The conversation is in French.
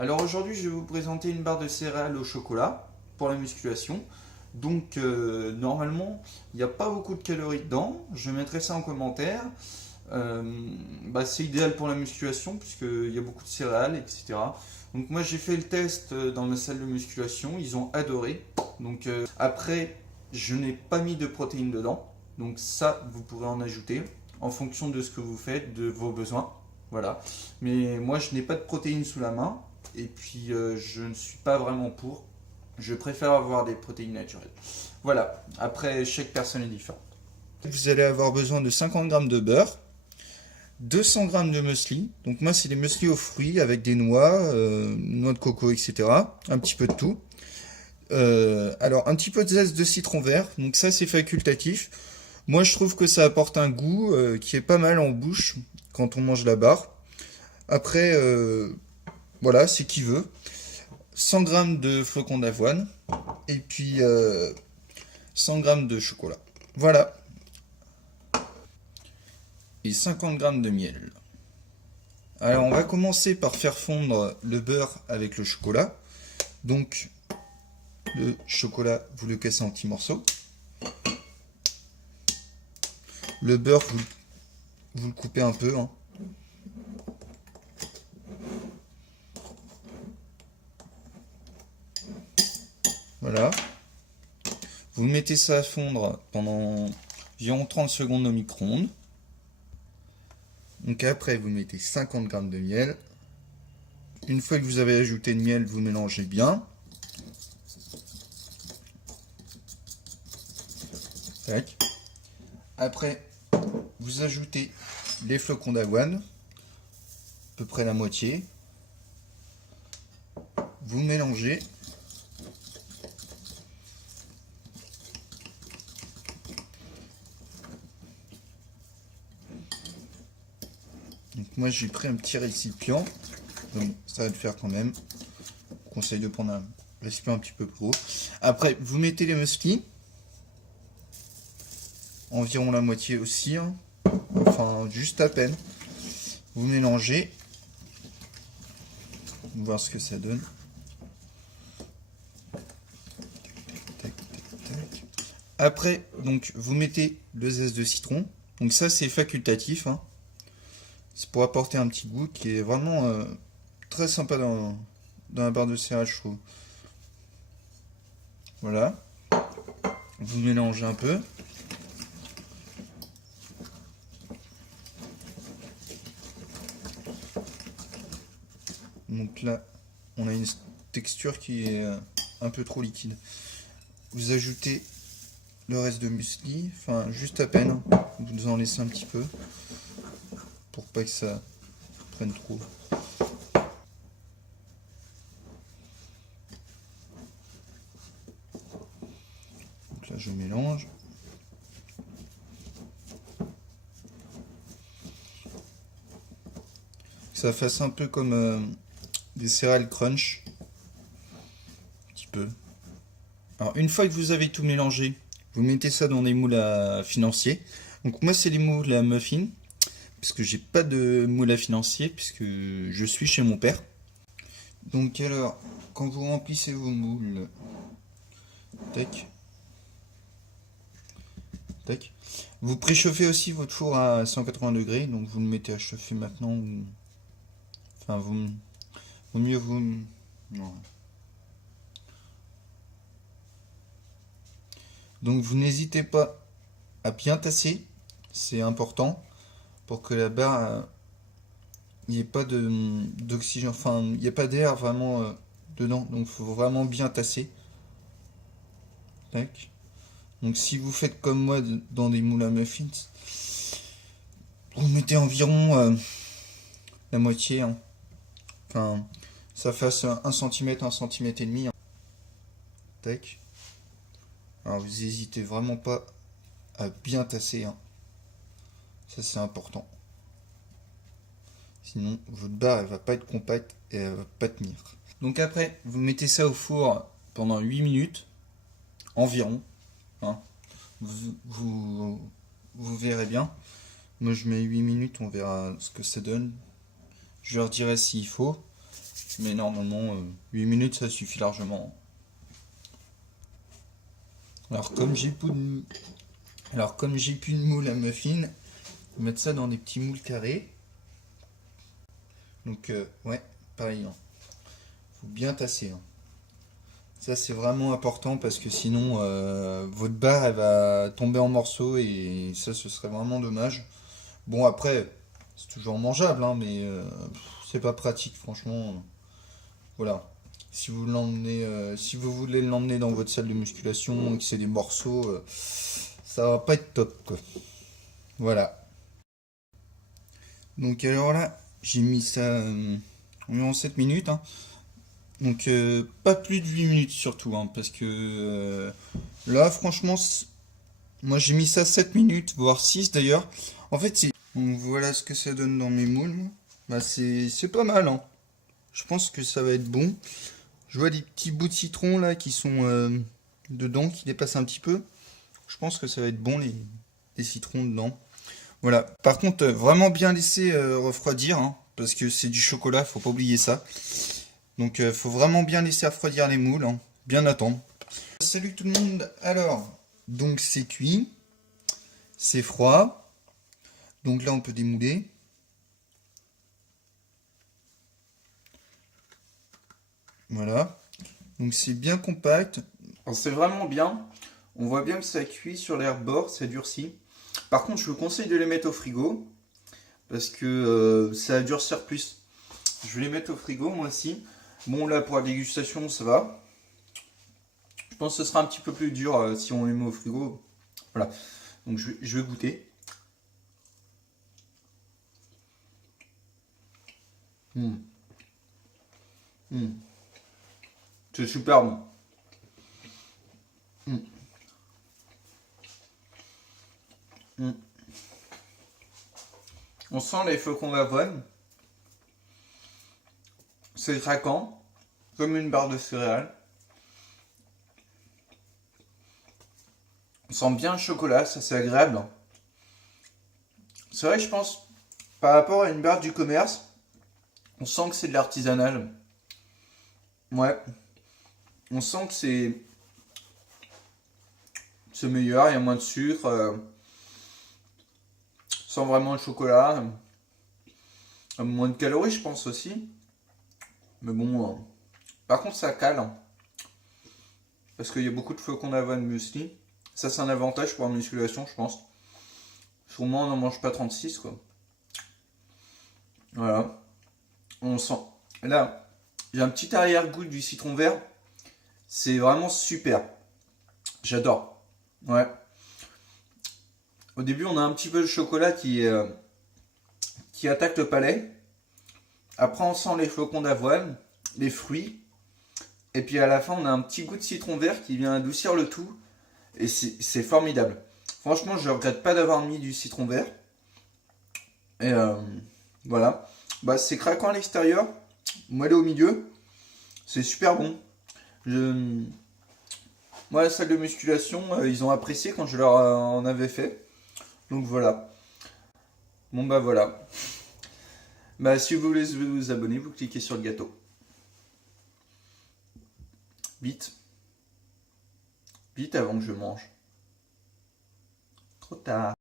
Alors aujourd'hui, je vais vous présenter une barre de céréales au chocolat pour la musculation. Donc normalement, il n'y a pas beaucoup de calories dedans. Je mettrai ça en commentaire. Euh, c'est idéal pour la musculation puisqu'il y a beaucoup de céréales, etc. Donc moi j'ai fait le test dans ma salle de musculation. Ils ont adoré. Donc après, je n'ai pas mis de protéines dedans. Donc ça, vous pourrez en ajouter en fonction de ce que vous faites, de vos besoins. Voilà. Mais moi, je n'ai pas de protéines sous la main. Et puis, je ne suis pas vraiment pour. Je préfère avoir des protéines naturelles. Voilà. Après, chaque personne est différente. Vous allez avoir besoin de 50 grammes de beurre, 200 grammes de muesli. Donc moi, c'est des muesli aux fruits avec des noix, noix de coco, etc. Un petit peu de tout. Alors, un petit peu de zeste de citron vert. Donc ça, c'est facultatif. Moi, je trouve que ça apporte un goût qui est pas mal en bouche quand on mange la barre. Après, voilà, c'est qui veut. 100 grammes de flocons d'avoine et puis 100 grammes de chocolat. Voilà. Et 50 grammes de miel. Alors, on va commencer par faire fondre le beurre avec le chocolat. Donc, le chocolat, vous le cassez en petits morceaux. Le beurre, vous le coupez un peu, hein. Voilà. Vous mettez ça à fondre pendant environ 30 secondes au micro-ondes. Donc après, vous mettez 50 grammes de miel. Une fois que vous avez ajouté le miel, vous mélangez bien. Tac. Après, vous ajoutez les flocons d'avoine, à peu près la moitié. Vous mélangez. Donc moi j'ai pris un petit récipient, donc ça va le faire quand même. Je conseille de prendre un récipient un petit peu plus gros. Après vous mettez les muesli, environ la moitié aussi, hein. Enfin juste à peine. Vous mélangez, on va voir ce que ça donne. Tac, tac, tac. Après donc vous mettez le zeste de citron, donc ça c'est facultatif, hein. C'est pour apporter un petit goût qui est vraiment très sympa dans la barre de céréales, je trouve. Voilà. Vous mélangez un peu. Donc là, on a une texture qui est un peu trop liquide. Vous ajoutez le reste de muesli, enfin juste à peine. Vous en laissez un petit peu pour pas que ça prenne trop. Donc là, je mélange. Que ça fasse un peu comme des céréales crunch. Un petit peu. Alors, une fois que vous avez tout mélangé, vous mettez ça dans des moules à financier. Donc, moi, c'est les moules à muffins, puisque j'ai pas de moule à financier, puisque je suis chez mon père. Donc, alors, quand vous remplissez vos moules, tac, tac, vous préchauffez aussi votre four à 180 degrés, donc vous le mettez à chauffer maintenant. Enfin, vaut mieux vous. Non. Donc, vous n'hésitez pas à bien tasser, c'est important pour que la barre il n'y ait pas d'oxygène, enfin il n'y a pas d'air vraiment dedans, donc il faut vraiment bien tasser. Tac. Donc si vous faites comme moi dans des moules à muffins, vous mettez environ la moitié, hein. Enfin ça fasse 1 cm, 1 cm et demi, hein. Tac. Alors vous n'hésitez vraiment pas à bien tasser, hein. Ça c'est important. Sinon votre barre elle va pas être compacte et elle va pas tenir. Donc après vous mettez ça au four pendant 8 minutes environ, hein. Vous verrez bien. Moi je mets 8 minutes, on verra ce que ça donne. Je leur dirai s'il faut. Mais normalement, 8 minutes, ça suffit largement. Alors comme j'ai plus de... Alors comme j'ai plus de moule à muffin, je vais mettre ça dans des petits moules carrés. Donc ouais, pareil. Hein. Faut bien tasser. Hein. Ça c'est vraiment important parce que sinon votre barre elle va tomber en morceaux et ça ce serait vraiment dommage. Bon après c'est toujours mangeable hein, mais c'est pas pratique franchement. Voilà. Si vous l'emmenez, si vous voulez l'emmener dans votre salle de musculation et que c'est des morceaux, ça va pas être top quoi. Voilà. Donc alors là, j'ai mis ça environ 7 minutes. Hein. Donc pas plus de 8 minutes surtout, hein, parce que là franchement, moi j'ai mis ça 7 minutes, voire 6 d'ailleurs. En fait, donc, voilà ce que ça donne dans mes moules. Moi. Bah, c'est pas mal. Hein. Je pense que ça va être bon. Je vois des petits bouts de citron là qui sont dedans, qui dépassent un petit peu. Je pense que ça va être bon les citrons dedans. Voilà. Par contre, vraiment bien laisser refroidir, hein, parce que c'est du chocolat, faut pas oublier ça. Donc, faut vraiment bien laisser refroidir les moules, hein, bien attendre. Salut tout le monde. Alors, donc c'est cuit, c'est froid. Donc là, on peut démouler. Voilà. Donc c'est bien compact. C'est vraiment bien. On voit bien que ça cuit sur les bords, ça durcit. Par contre, je vous conseille de les mettre au frigo parce que ça va durcir plus. Je vais les mettre au frigo moi aussi. Bon là pour la dégustation ça va. Je pense que ce sera un petit peu plus dur si on les met au frigo. Voilà. Donc je vais goûter. Mmh. Mmh. C'est super bon. Mmh. Mmh. On sent les flocons d'avoine. C'est craquant, comme une barre de céréales. On sent bien le chocolat, ça c'est agréable. C'est vrai que je pense, par rapport à une barre du commerce, on sent que c'est de l'artisanal. Ouais. On sent que c'est meilleur, il y a moins de sucre. On sent vraiment le chocolat. Moins de calories, je pense aussi. Mais bon, par contre, ça cale. Hein, parce qu'il y a beaucoup de flocons d'avoine muesli. Ça, c'est un avantage pour la musculation, je pense. Sûrement, on n'en mange pas 36, quoi. Voilà. On sent. Là, j'ai un petit arrière-goût du citron vert. C'est vraiment super. J'adore. Ouais. Au début, on a un petit peu de chocolat qui attaque le palais. Après, on sent les flocons d'avoine, les fruits. Et puis à la fin, on a un petit goût de citron vert qui vient adoucir le tout. Et c'est formidable. Franchement, je ne regrette pas d'avoir mis du citron vert. Et voilà. Bah, c'est craquant à l'extérieur, moelleux au milieu. C'est super bon. Moi, la salle de musculation, ils ont apprécié quand je leur en avais fait. Donc voilà. Bon bah voilà. Bah si vous voulez vous abonner, vous cliquez sur le gâteau. Vite. Vite avant que je mange. Trop tard.